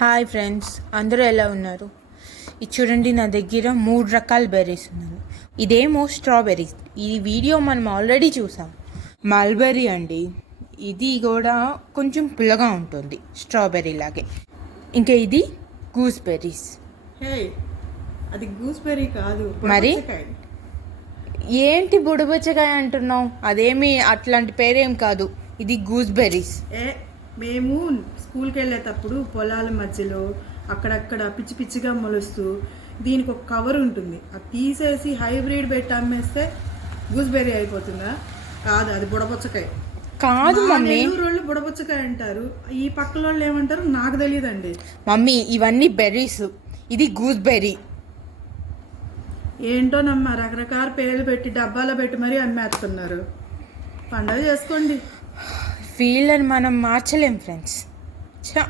Hi friends, అందరూ ఎలా ఉన్నారు? ఇది చూడండి, నా దగ్గర 3 రకాల బెర్రీస్ ఉన్నాయి. ఇదేమో స్ట్రాబెర్రీస్. ఈ వీడియో మనం ఆల్రెడీ చూసాం. మల్బెర్రీ అండి, ఇది కూడా కొంచెం పుల్లగా ఉంటుంది స్ట్రాబెర్రీ లాగే. ఇంకా ఇది గూస్బెర్రీస్. హే, అది గూస్బెర్రీ కాదు, మరి పుచ్చకాయ. ఏంటి బుడబుచ్చకాయ అంటున్నావు? అదేమి అట్లాంటి పేరేం కాదు, ఇది గూస్బెర్రీస్. మేము స్కూల్కి వెళ్ళేటప్పుడు పొలాల మధ్యలో అక్కడక్కడ పిచ్చి పిచ్చిగా మొలుస్తూ దీనికి ఒక కవర్ ఉంటుంది, అది తీసేసి హైబ్రిడ్ పెట్టి అమ్మేస్తే గూస్బెర్రీ అయిపోతుందా? కాదు, అది బుడపుచ్చకాయ. కాదు మమ్మీ, రోజులు బుడపుచ్చకాయ అంటారు, ఈ పక్కల వాళ్ళు ఏమంటారు నాకు తెలియదండి. మమ్మీ ఇవన్నీ బెర్రీస్, ఇది గూస్బెర్రీ. ఏంటోనమ్మా, రకరకాల పేర్లు పెట్టి డబ్బాలో పెట్టి మరీ అమ్మేస్తున్నారు. పండగ చేసుకోండి. ఫీల్ని మనం మార్చలేం ఫ్రెండ్స్. చా